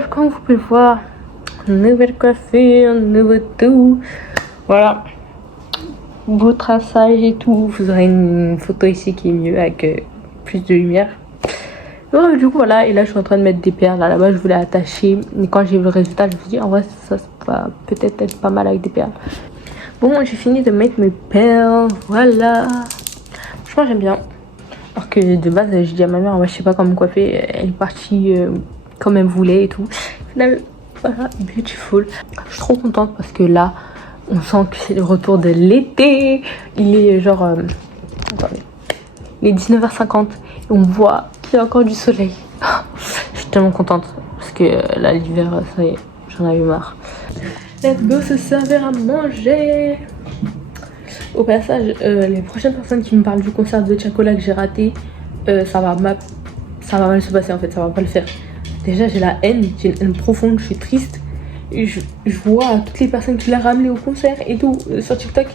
Bref, comme vous pouvez le voir, nouvelle coiffure, nouveau tout. Voilà. Beau traçage et tout. Vous aurez une photo ici qui est mieux avec plus de lumière. Bref, du coup, voilà. Et là, je suis en train de mettre des perles. Là-bas, je voulais attacher. Et quand j'ai vu le résultat, je me suis dit, en vrai, ça va peut-être être pas mal avec des perles. Bon, j'ai fini de mettre mes perles. Voilà. Franchement, j'aime bien. Alors que de base, j'ai dit à ma mère, moi, je sais pas comment me coiffer. Elle est partie comme elle voulait et tout. Finalement, voilà, beautiful. Je suis trop contente parce que là, on sent que c'est le retour de l'été. Il est genre... attendez. Il est 19h50 et on voit qu'il y a encore du soleil. Je suis tellement contente parce que là, l'hiver, ça y est, j'en avais marre. Let's go se servir à manger. Au passage, les prochaines personnes qui me parlent du concert de Tiakola que j'ai raté, ça va mal se passer en fait, ça va pas le faire. Déjà j'ai la haine, j'ai une haine profonde, je suis triste. Et je vois toutes les personnes qui l'ont ramené au concert et tout sur TikTok.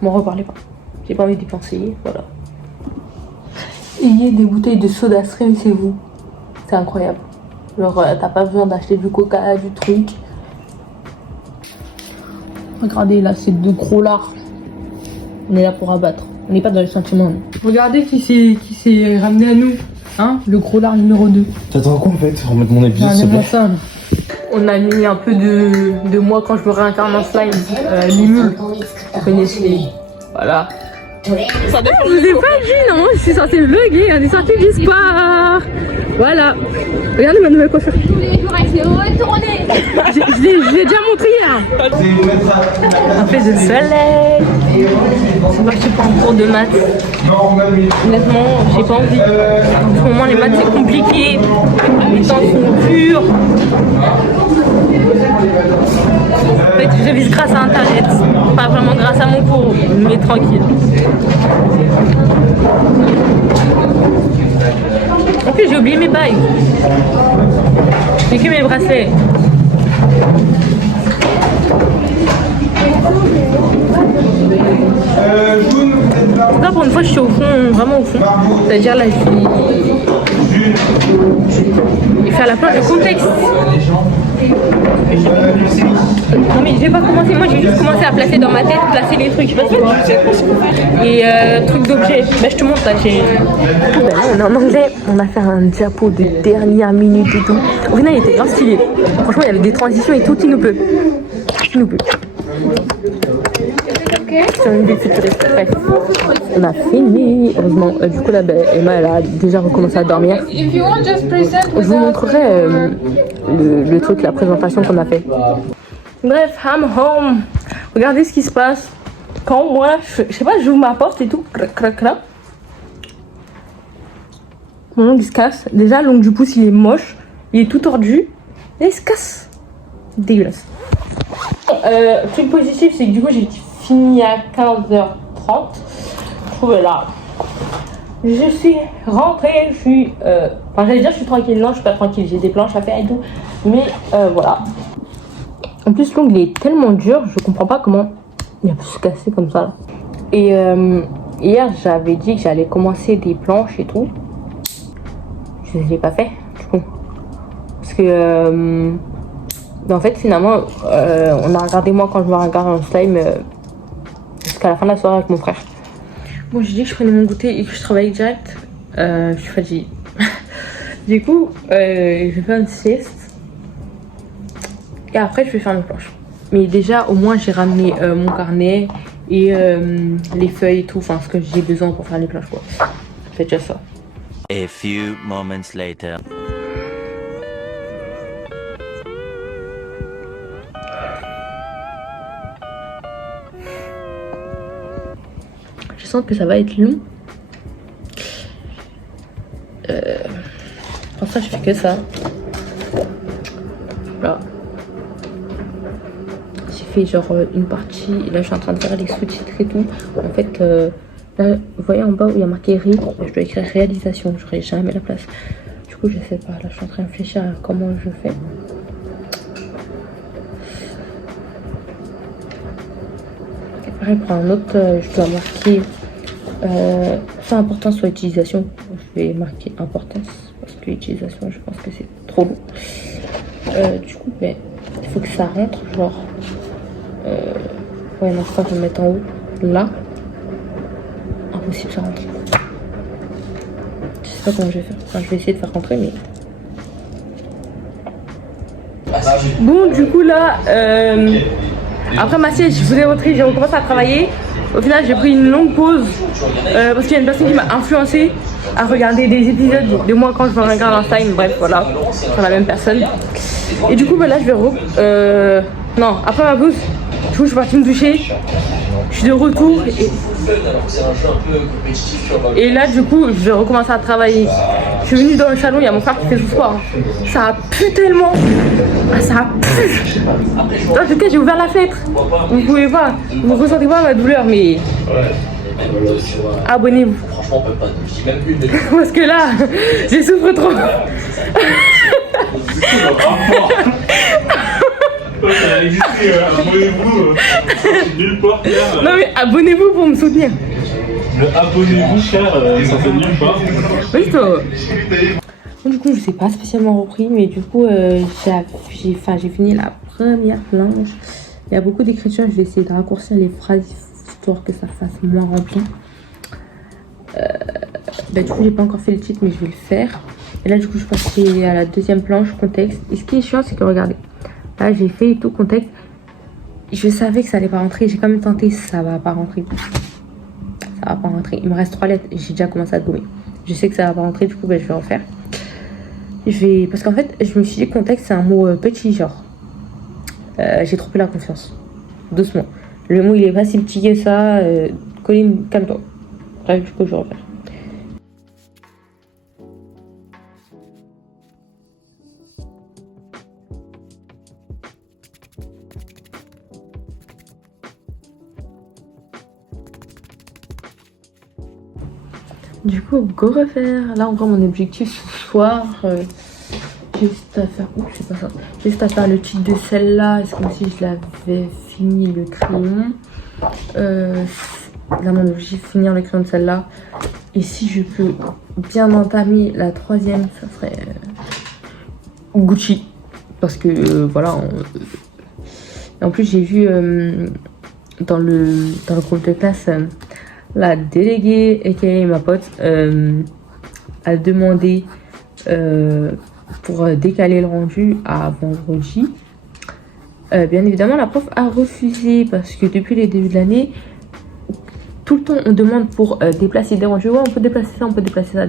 M'en reparlez pas. J'ai pas envie d'y penser, voilà. Ayez des bouteilles de soda stream, c'est vous. C'est incroyable. Genre t'as pas besoin d'acheter du coca, du truc. Regardez là, c'est de gros lards. On est là pour abattre. On n'est pas dans les sentiments. Regardez qui s'est ramené à nous. Hein, le gros lard numéro 2. T'attends quoi en fait? Remettre mon épisode, s'il te plaît. Ça. On a mis un peu de moi quand je me réincarne en slime. Limule. Vous connaissez. Voilà. Je vous ai pas vu, non? Je suis censée vlogger. On est sorti du sport. Voilà. Regardez ma nouvelle coiffure. Je l'ai déjà montré hier. Un peu de soleil. C'est parti pour un cours de maths. Honnêtement, j'ai pas envie. En ce moment, les maths c'est compliqué. Les temps sont durs. En fait, je vis grâce à internet. Pas vraiment grâce à mon cours, mais tranquille. En plus, j'ai oublié mes bagues. J'ai que mes bracelets. Là, pour une fois, je suis au fond, vraiment au fond. C'est-à-dire là, je suis à la fin du contexte. Non mais je vais pas commencer, moi j'ai juste commencé à placer dans ma tête, placer les trucs, je sais pas si tu vois. Et trucs d'objets, bah je te montre là, j'ai... On est en anglais, on a fait un diapo de dernière minute et tout. Au final il était grave stylé. Franchement il y avait des transitions et tout, qui nous peut. Qui nous peut. Sur une vie futuriste, bref. On a fini, heureusement. Du coup là, Emma elle a déjà recommencé à dormir. Je vous montrerai le truc, la présentation qu'on a fait. Bref, I'm home. Regardez ce qui se passe. Quand moi, je sais pas, j'ouvre ma porte et tout. Crac, crac, crac. Mon ongle il se casse. Déjà l'ongle du pouce il est moche. Il est tout tordu. Et il se casse. Dégueulasse. Truc positif, c'est que du coup j'ai fini à 15h30. Je trouvais là. Je suis rentrée, je suis... Enfin j'allais dire je suis tranquille, non je suis pas tranquille, j'ai des planches à faire et tout. Mais voilà. En plus l'ongle est tellement dur, je comprends pas comment il a pu se casser comme ça là. Et hier j'avais dit que j'allais commencer des planches et tout. Je ne l'ai pas fait du coup. Parce que... en fait finalement on a regardé moi quand je me regarde en slime jusqu'à la fin de la soirée avec mon frère. Bon j'ai dit que je prenais mon goûter et que je travaillais direct. Je suis fatiguée. Du coup je vais faire une sieste. Et après je vais faire mes planches. Mais déjà au moins j'ai ramené mon carnet et les feuilles et tout. Enfin ce que j'ai besoin pour faire les planches quoi. C'est déjà ça. A few moments later. Je sens que ça va être long. Pour ça, je fais que ça. Voilà. J'ai fait genre une partie. Et là, je suis en train de faire les sous-titres et tout. En fait, là, vous voyez en bas où il y a marqué RI, je dois écrire réalisation. J'aurais jamais la place. Du coup, je sais pas. Là, je suis en train de réfléchir à comment je fais. Pareil, pour un autre, je dois marquer fait importance sur l'utilisation. Je vais marquer importance parce que l'utilisation, je pense que c'est trop long. Du coup, ben, il faut que ça rentre, genre... Ouais, non, je vais le mettre en haut. Là. Impossible, ça rentre. Je sais pas comment je vais faire. Enfin, je vais essayer de faire rentrer, mais... Bon, du coup, là... Après ma sieste, je voulais rentrer, j'ai recommencé à travailler. Au final, j'ai pris une longue pause parce qu'il y a une personne qui m'a influencé à regarder des épisodes de moi quand je me regarde Einstein. Bref, voilà, sur la même personne. Et du coup, bah, là, je vais non, après ma pause, du coup, je suis partie me doucher. Je suis de retour et là, du coup, je vais recommencer à travailler. Je suis venue dans le salon, il y a mon frère qui fait ce soir. Ça a pu tellement. Ah, ça a pu. En tout cas, j'ai ouvert la fenêtre. Vous pouvez pas, vous ressentez pas ma douleur, mais abonnez-vous. Parce que là, je souffre trop. Abonnez-vous, c'est nulle part. Non mais abonnez-vous pour me soutenir. Le abonnez-vous, cher, ça fait nulle part. Oui, du coup, je sais pas spécialement repris, mais du coup, j'ai fini la première planche. Il y a beaucoup d'écriture, je vais essayer de raccourcir les phrases histoire que ça fasse moins rempli. Du coup, j'ai pas encore fait le titre, mais je vais le faire. Et là, du coup, je passe à la deuxième planche, contexte. Et ce qui est chiant, c'est que regardez, là, j'ai fait tout contexte. Je savais que ça allait pas rentrer, j'ai quand même tenté, ça va pas rentrer. Ça va pas rentrer. Il me reste 3 lettres, j'ai déjà commencé à gommer. Je sais que ça va pas rentrer, du coup, je vais refaire. Parce qu'en fait, je me suis dit que contexte, c'est un mot petit, genre. J'ai trop pris la confiance. Doucement. Le mot, il est pas si petit que ça. Colline, calme-toi. Bref, du coup, je vais refaire. Du coup, go refaire. Là, en vrai, mon objectif ce soir, j'ai juste à faire. Ouh, c'est pas ça. J'ai juste à faire le titre de celle-là. C'est comme si je l'avais fini le crayon. Là, mon objectif, finir le crayon de celle-là. Et si je peux bien entamer la troisième, ça serait Gucci. Parce que voilà. En plus, j'ai vu dans le groupe de classe. La déléguée, aka ma pote, a demandé pour décaler le rendu à vendredi. Bien évidemment, la prof a refusé parce que depuis les débuts de l'année, tout le temps on demande pour déplacer des rendus. Ouais, on peut déplacer ça, on peut déplacer ça,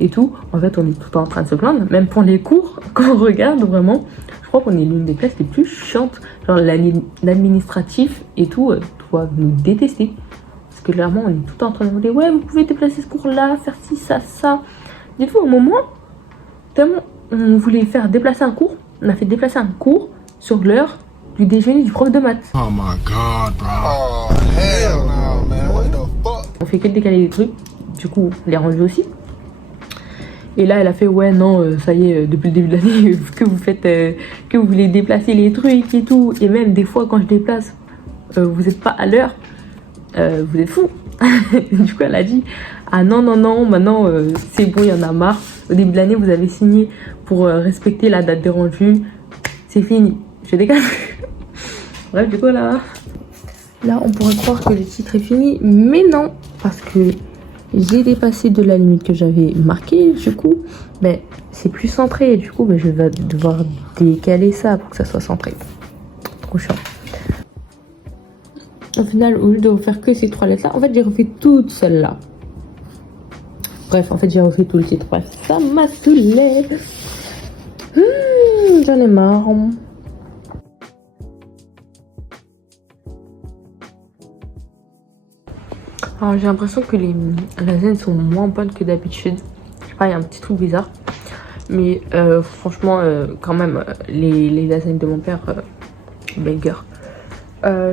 et tout. En fait, on est tout le temps en train de se plaindre. Même pour les cours, quand on regarde vraiment, je crois qu'on est l'une des classes les plus chiantes. Genre l'administratif et tout doivent nous détester. Parce que clairement, on est tout le temps en train de demander ouais, vous pouvez déplacer ce cours-là, faire ci, ça, ça. Dites-vous, au moment, tellement on voulait faire déplacer un cours, on a fait déplacer un cours sur l'heure du déjeuner du prof de maths. Oh my god, bro. Oh, hell no, man. What the fuck? On fait que décaler les trucs, du coup, les rendus aussi. Et là, elle a fait ouais, non, ça y est, depuis le début de l'année, que vous faites, que vous voulez déplacer les trucs et tout. Et même des fois, quand je déplace, vous n'êtes pas à l'heure, vous êtes fous. Du coup, elle a dit ah non, non, non, maintenant c'est bon, il y en a marre. Au début de l'année, vous avez signé pour respecter la date des rendus. C'est fini. Je dégage. Bref, du coup, là, on pourrait croire que le titre est fini, mais non, parce que j'ai dépassé de la limite que j'avais marquée. Du coup, ben, c'est plus centré. Et du coup, ben, je vais devoir décaler ça pour que ça soit centré. Trop chiant. Au final, au lieu de refaire que ces 3 lettres-là, en fait, j'ai refait toutes celles-là. Bref, en fait, j'ai refait tout le titre. Bref, ça m'a saoulé. J'en ai marre. Alors, j'ai l'impression que les lasagnes sont moins bonnes que d'habitude. Je sais pas, il y a un petit truc bizarre. Mais franchement, quand même, les lasagnes de mon père, banger.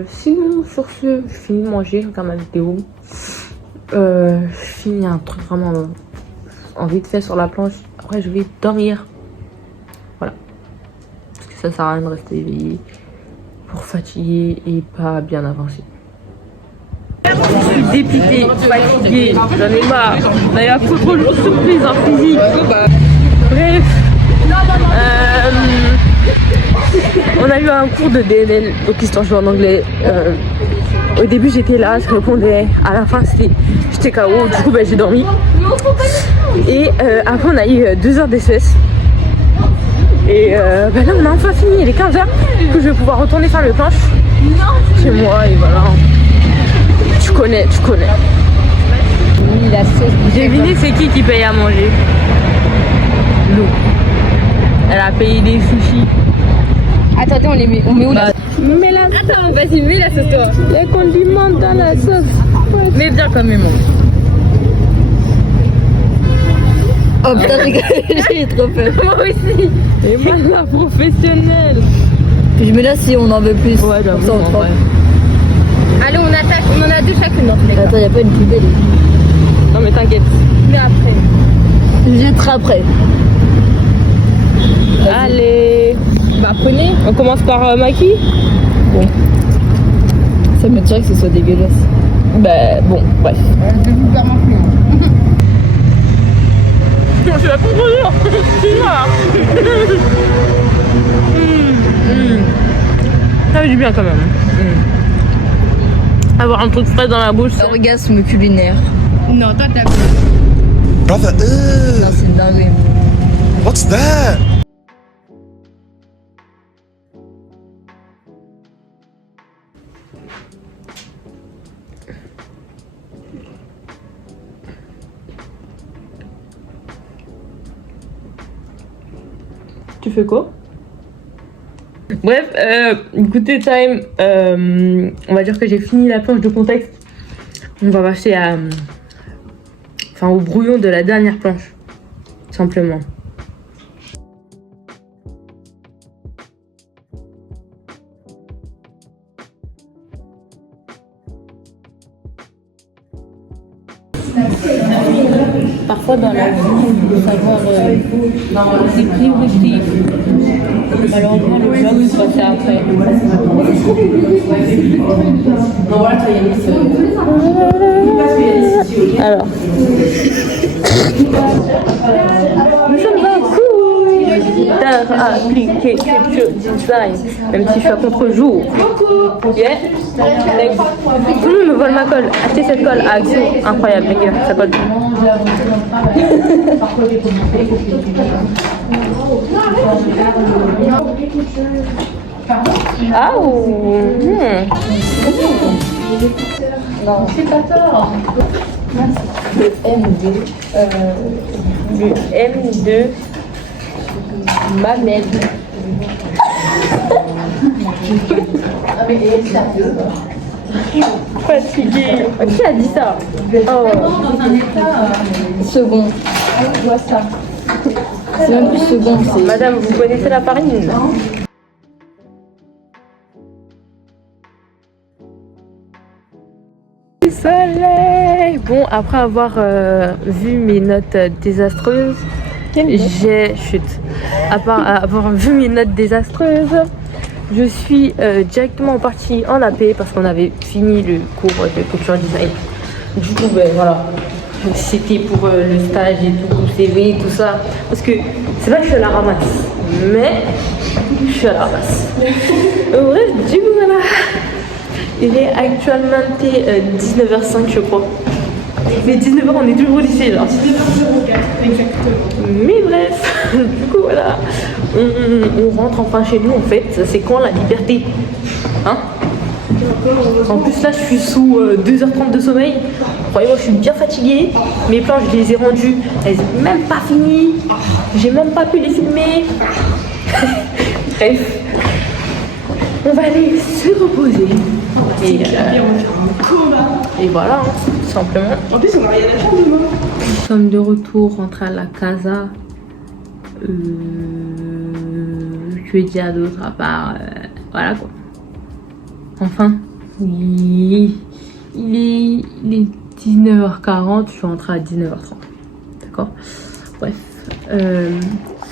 Sinon, sur ce, je finis de manger, je regarde ma vidéo. Je finis un truc vraiment en vite fait sur la planche. Après, je vais dormir. Voilà. Parce que ça sert à rien de rester éveillé pour fatiguer et pas bien avancer. Je suis dépitée, fatiguée, j'en ai marre. D'ailleurs, trop de surprises en physique. Bref, On a eu un cours de DNL, donc histoire de jouer en anglais. Au début j'étais là, je répondais. À la fin j'étais KO, du coup j'ai dormi. Et après on a eu 2 heures d'SES. Et là on a enfin fini, il est 15h. Que je vais pouvoir retourner faire le planche chez moi et voilà. Tu connais. J'ai deviné c'est qui paye à manger. Nous. Elle a payé des sushis. Attendez, on met où la sauce? Mets la Attends, vas-y, mets la sauce toi. les condiments dans la sauce. Mais bien quand même. Oh putain, j'ai trop peur. Moi aussi. Et moi la professionnelle. Puis je mets là si on en veut plus. Ouais, comme ça on en trempe. vrai. Allez, on attaque, on en a 2 chacune dans tous les cas. Attends, y'a pas une plus belle. Non mais t'inquiète. Mais après. Je jetterai après. Allez. Bah prenez. On commence par Maki. Bon. Ça me dirait que ce soit dégueulasse. Bah bon, bref. Je vais vous faire maintenant. Je suis la contre-jour. Ça fait du bien quand même. Avoir un truc frais dans la bouche. Orgasme culinaire. Non, toi t'as Brother, Non, c'est une dinguerie. what's that? Tu fais quoi? Bref, goûter time. On va dire que j'ai fini la planche de contexte. On va passer à, au brouillon de la dernière planche, simplement. Parfois dans la vie, il faut savoir ses priorités. Malheureusement, le job, il faut passer après. Alors. Nous sommes un cours d'art appliqué culture design, même si je suis à contre-jour. Yeah. Next. Tout le monde me vole ma colle. Achetez cette colle à Action. Incroyable, les gars, ça colle. Ah non, c'est pas tort. Le M2. Le M2 m'amène. Fatiguée. Qui a dit ça? Oh. Second. Je vois ça. C'est même plus second, c'est. Madame, vous connaissez la farine? Soleil. Bon, après avoir vu mes notes désastreuses, avoir vu mes notes désastreuses, je suis directement partie en AP parce qu'on avait fini le cours de culture design. Du coup, voilà, c'était pour le stage et tout, le CV et tout ça. Parce que c'est vrai que je suis à la ramasse, mais je suis à la ramasse. Bref, du coup, voilà. Il est actuellement 19h05, je crois. Mais 19h, on est toujours au lycée là. 19h04, exactement. Mais bref, du coup, voilà. On rentre enfin chez nous en fait. C'est quand la liberté? Hein? En plus, là, je suis sous 2h30 de sommeil. Croyez-moi, je suis bien fatiguée. Mes planches, je les ai rendues. Elles sont même pas finies. J'ai même pas pu les filmer. Bref. On va aller se reposer. Et voilà, hein, tout simplement. En plus, on a rien à faire demain. Nous sommes de retour, rentrés à la casa. Je vais dire d'autre à part. Voilà quoi. Enfin, il est 19h40, je suis rentrée à 19h30. D'accord? Bref.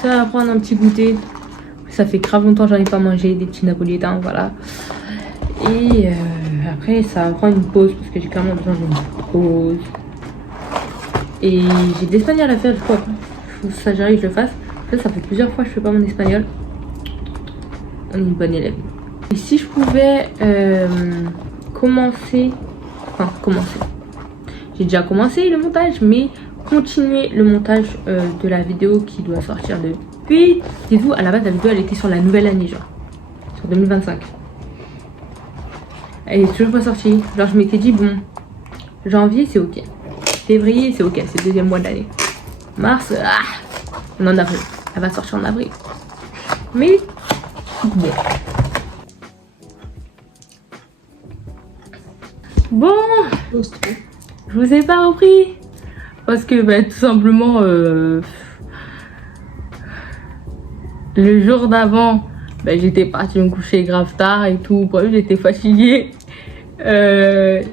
Ça va prendre un petit goûter. Ça fait grave longtemps que j'en ai pas mangé, des petits napolitains, voilà. Et après, ça va prendre une pause parce que j'ai quand même besoin d'une pause. Et j'ai des espagnols à faire, je crois. Il faut que ça j'arrive, je le fasse. Ça fait plusieurs fois que je fais pas mon espagnol. On est une bonne élève. Et si je pouvais commencer... J'ai déjà commencé le montage, mais continuer le montage de la vidéo qui doit sortir depuis... Dites-vous, à la base, la vidéo, elle était sur la nouvelle année, genre. Sur 2025. Elle est toujours pas sortie. Genre, je m'étais dit, bon, janvier, c'est ok. Février, c'est ok, c'est le deuxième mois de l'année. Mars, on est en avril. Elle va sortir en avril. Mais, bon. Bon, je vous ai pas repris. Parce que, bah, tout simplement, le jour d'avant, bah, j'étais partie me coucher grave tard et tout. Bref, j'étais fatiguée.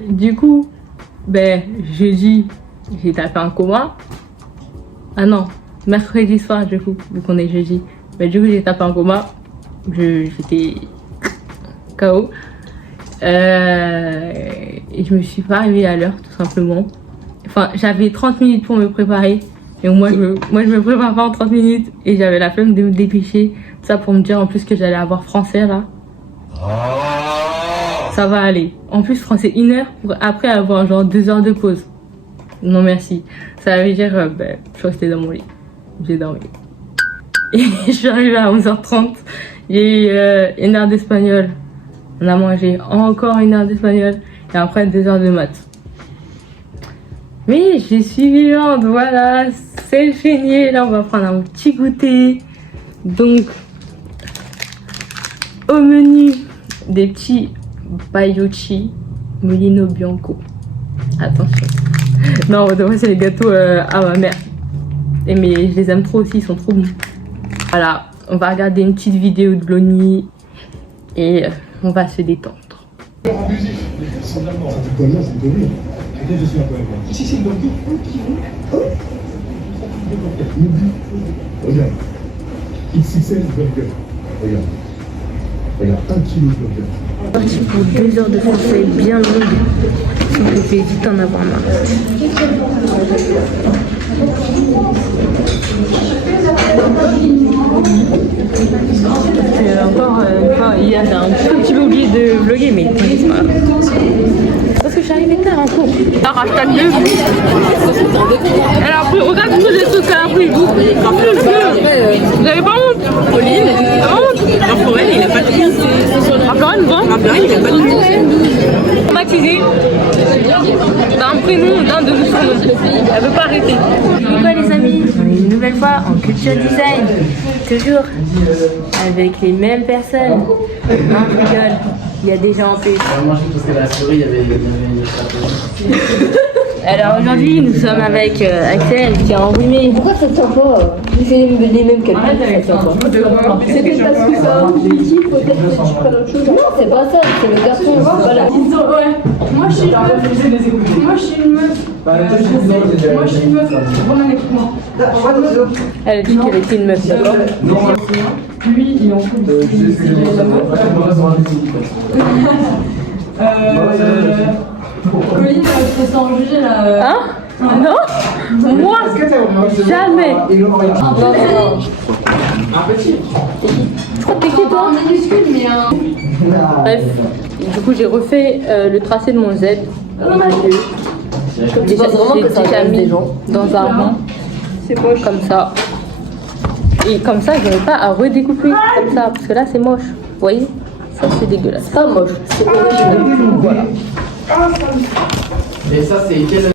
Du coup, ben, jeudi, j'ai tapé un coma. Ah non, mercredi soir, du coup, vu qu'on est jeudi. Ben, du coup, j'ai tapé un coma. J'étais KO. Et je me suis pas arrivée à l'heure, tout simplement. Enfin, j'avais 30 minutes pour me préparer. Et moi, je me prépare pas en 30 minutes. Et j'avais la flemme de me dépêcher. Tout ça pour me dire en plus que j'allais avoir français, là. Ça va aller. En plus, français 1 heure pour après avoir genre 2 heures de pause. Non, merci. Ça veut dire, ben, je suis restée dans mon lit. J'ai dormi. Et je suis arrivée à 11h30. J'ai eu 1 heure d'espagnol. On a mangé encore 1 heure d'espagnol. Et après 2 heures de maths. Mais je suis vivante, voilà. C'est le chénier. Là, on va prendre un petit goûter. Donc, au menu, des petits Baiucci Mulino Bianco. Attention. Non, de vrai, c'est les gâteaux à ma mère. Mais je les aime trop aussi, ils sont trop bons. Voilà, on va regarder une petite vidéo de Blony et on va se détendre. Regarde. XXL burger. Regarde. Regarde, 1 kilo de burger. Parti pour 2 heures de français bien longues. Si vous pouvez vite en avoir marre. Encore une fois, il y a un petit peu oublié de vlogger, mais c'est pas grave. Parce que je suis arrivée tard en cours. Alors, hashtag 2. Elle a pris, regarde tous les trucs qu'elle a pris. En plus, vous avez pas honte? Pauline, pas honte? Florent, il a pas de honte. Florent, bon? Il a pas de honte. Traumatisée d'un prénom, d'un de nos surnoms. Elle veut pas arrêter. Pourquoi les amis? On est une nouvelle fois en culture design. Toujours avec les mêmes personnes. Non, je rigole. Il y a des gens en plus. Alors aujourd'hui, nous sommes avec Axel qui est enrhumé. Pourquoi ça te sent pas? C'est les mêmes calculs. Arrête ça. C'est peut-être parce que ça intuitif, peut-être que tu prends autre chose. Non, c'est pas ça, c'est le garçon. Voilà. Ouais. Moi je suis une meuf. Moi je suis une meuf. Moi je suis une meuf. Prends un équipement. Elle a dit qu'elle était une meuf, d'accord? Lui il est en train de Colline, tu fais ça en jugé là. Hein? Non? Moi? Jamais! Un petit. Je crois que t'es qui toi? Un minuscule mais un. Bref, du coup j'ai refait le tracé de mon Z. J'ai déjà mis dans un rond. C'est moche. Comme ça. Et comme ça, je n'aurai pas à redécouper comme ça. Parce que là, c'est moche. Vous voyez? Ça, c'est dégueulasse. C'est pas moche. C'est horrible. Voilà. Et ça, c'est quel...